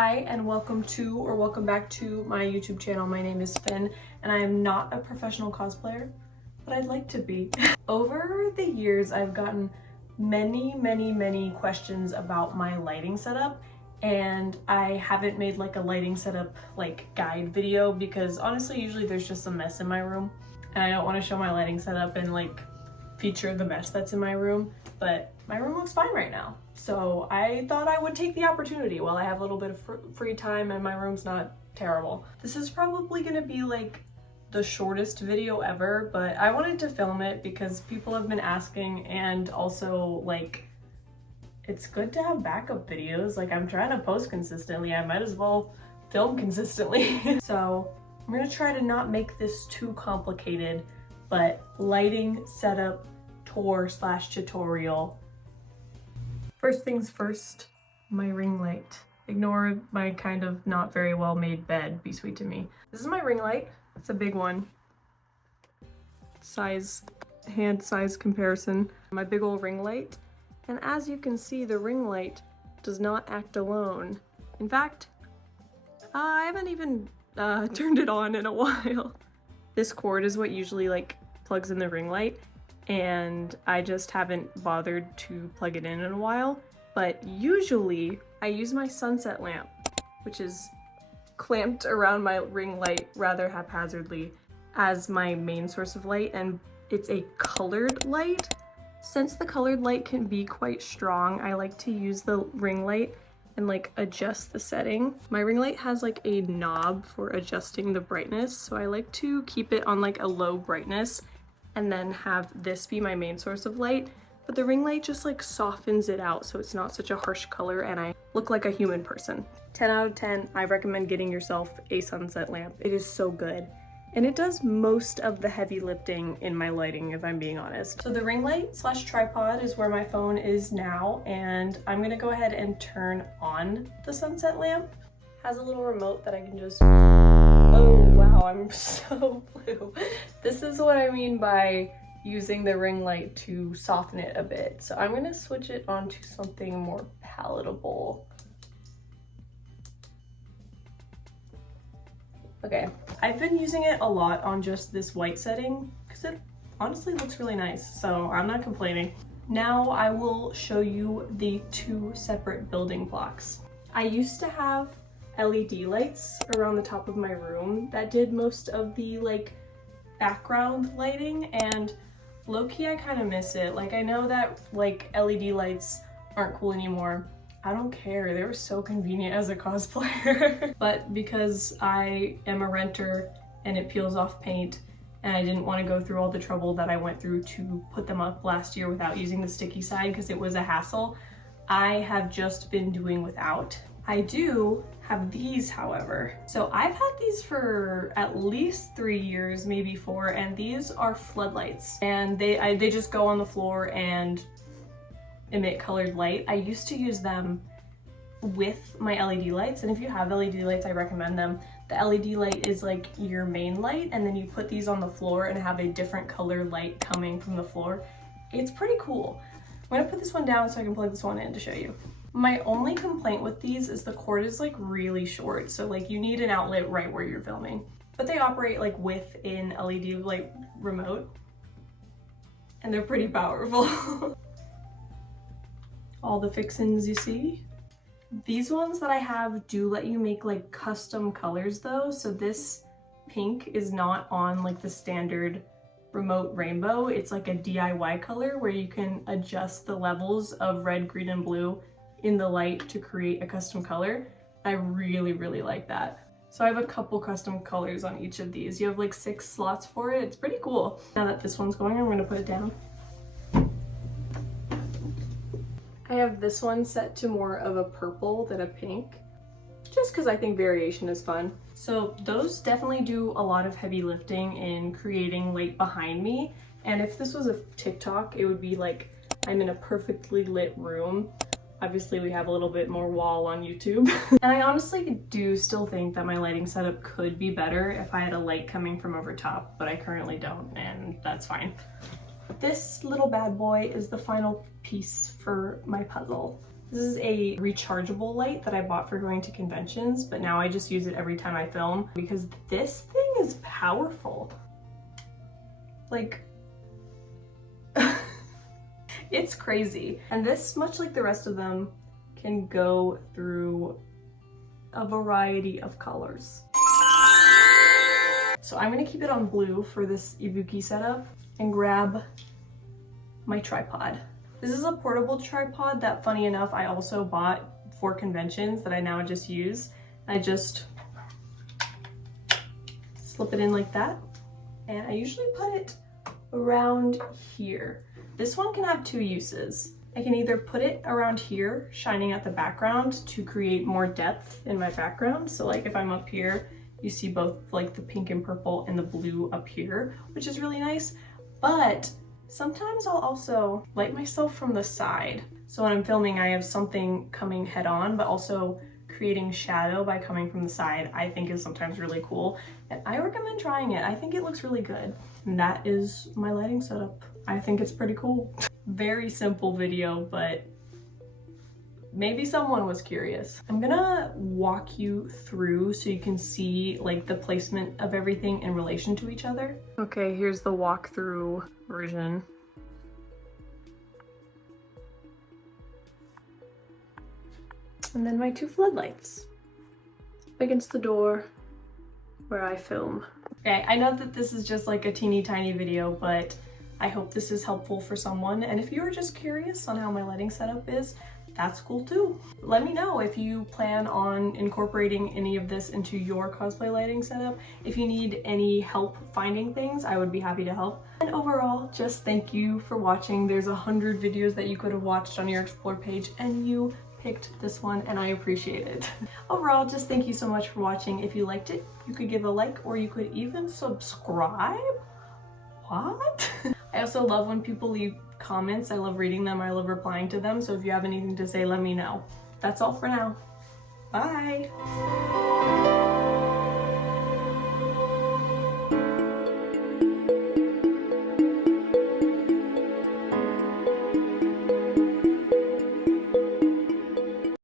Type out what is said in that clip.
Hi and welcome back to my YouTube channel. My name is Finn and I am not a professional cosplayer, but I'd like to be. Over the years, I've gotten many questions about my lighting setup, and I haven't made like a lighting setup guide video because honestly, usually there's just a mess in my room and I don't want to show my lighting setup and feature the mess that's in my room, but my room looks fine right now. So I thought I would take the opportunity while I have a little bit of free time and my room's not terrible. This is probably gonna be the shortest video ever, but I wanted to film it because people have been asking, and also it's good to have backup videos. I'm trying to post consistently, I might as well film consistently. So I'm gonna try to not make this too complicated, but lighting setup tour / tutorial. First things first, my ring light. Ignore my kind of not very well made bed, be sweet to me. This is my ring light. It's a big one. Hand size comparison. My big old ring light. And as you can see, the ring light does not act alone. In fact, I haven't even turned it on in a while. This cord is what usually plugs in the ring light, and I just haven't bothered to plug it in a while. But usually I use my sunset lamp, which is clamped around my ring light rather haphazardly, as my main source of light, and it's a colored light. Since the colored light can be quite strong, I like to use the ring light and adjust the setting. My ring light has a knob for adjusting the brightness, so I like to keep it on a low brightness and then have this be my main source of light. But the ring light just softens it out so it's not such a harsh color and I look like a human person. 10 out of 10, I recommend getting yourself a sunset lamp. It is so good. And it does most of the heavy lifting in my lighting, if I'm being honest. So the ring light / tripod is where my phone is now, and I'm gonna go ahead and turn on the sunset lamp. It has a little remote that I can just, oh wow, I'm so blue. This is what I mean by using the ring light to soften it a bit. So I'm gonna switch it onto something more palatable. Okay, I've been using it a lot on just this white setting because it honestly looks really nice, so I'm not complaining. Now I will show you the two separate building blocks. I used to have LED lights around the top of my room that did most of the background lighting, and low-key I kind of miss it. I know that LED lights aren't cool anymore. I don't care, they were so convenient as a cosplayer. But because I am a renter and it peels off paint, and I didn't want to go through all the trouble that I went through to put them up last year without using the sticky side because it was a hassle, I have just been doing without. I do have these, however. So I've had these for at least 3 years, maybe 4, and these are floodlights. And they just go on the floor and emit colored light. I used to use them with my LED lights, and if you have LED lights, I recommend them. The LED light is your main light, and then you put these on the floor and have a different color light coming from the floor. It's pretty cool. I'm gonna put this one down so I can plug this one in to show you. My only complaint with these is the cord is really short, so you need an outlet right where you're filming. But they operate with an LED light remote, and they're pretty powerful. All the fixins you see. These ones that I have do let you make custom colors though, so this pink is not on the standard remote rainbow. It's a DIY color where you can adjust the levels of red, green, and blue in the light to create a custom color. I really like that. So I have a couple custom colors on each of these. You have 6 slots for it. It's pretty cool. Now that this one's going, I'm gonna put it down. I have this one set to more of a purple than a pink, just because I think variation is fun. So those definitely do a lot of heavy lifting in creating light behind me. And if this was a TikTok, it would be I'm in a perfectly lit room. Obviously we have a little bit more wall on YouTube. And I honestly do still think that my lighting setup could be better if I had a light coming from over top, but I currently don't, and that's fine. This little bad boy is the final piece for my puzzle. This is a rechargeable light that I bought for going to conventions, but now I just use it every time I film because this thing is powerful. Like, it's crazy. And this, much like the rest of them, can go through a variety of colors. So I'm gonna keep it on blue for this Ibuki setup and grab my tripod. This is a portable tripod that, funny enough, I also bought for conventions that I now just use. I just slip it in like that, and I usually put it around here. This one can have two uses. I can either put it around here, shining at the background to create more depth in my background. So like if I'm up here, you see both like the pink and purple and the blue up here, which is really nice. But sometimes I'll also light myself from the side. So when I'm filming, I have something coming head on, but also creating shadow by coming from the side, I think is sometimes really cool. And I recommend trying it. I think it looks really good. And that is my lighting setup. I think it's pretty cool. Very simple video, but maybe someone was curious. I'm gonna walk you through so you can see like the placement of everything in relation to each other. Okay, here's the walkthrough version. And then my two floodlights against the door where I film. Okay, I know that this is just like a teeny tiny video, but I hope this is helpful for someone. And if you're just curious on how my lighting setup is, that's cool too. Let me know if you plan on incorporating any of this into your cosplay lighting setup. If you need any help finding things, I would be happy to help. And overall, just thank you for watching. There's 100 videos that you could have watched on your Explore page, and you picked this one, and I appreciate it. Overall, just thank you so much for watching. If you liked it, you could give a like, or you could even subscribe. What? I also love when people leave comments. I love reading them. I love replying to them. So if you have anything to say, let me know. That's all for now. Bye.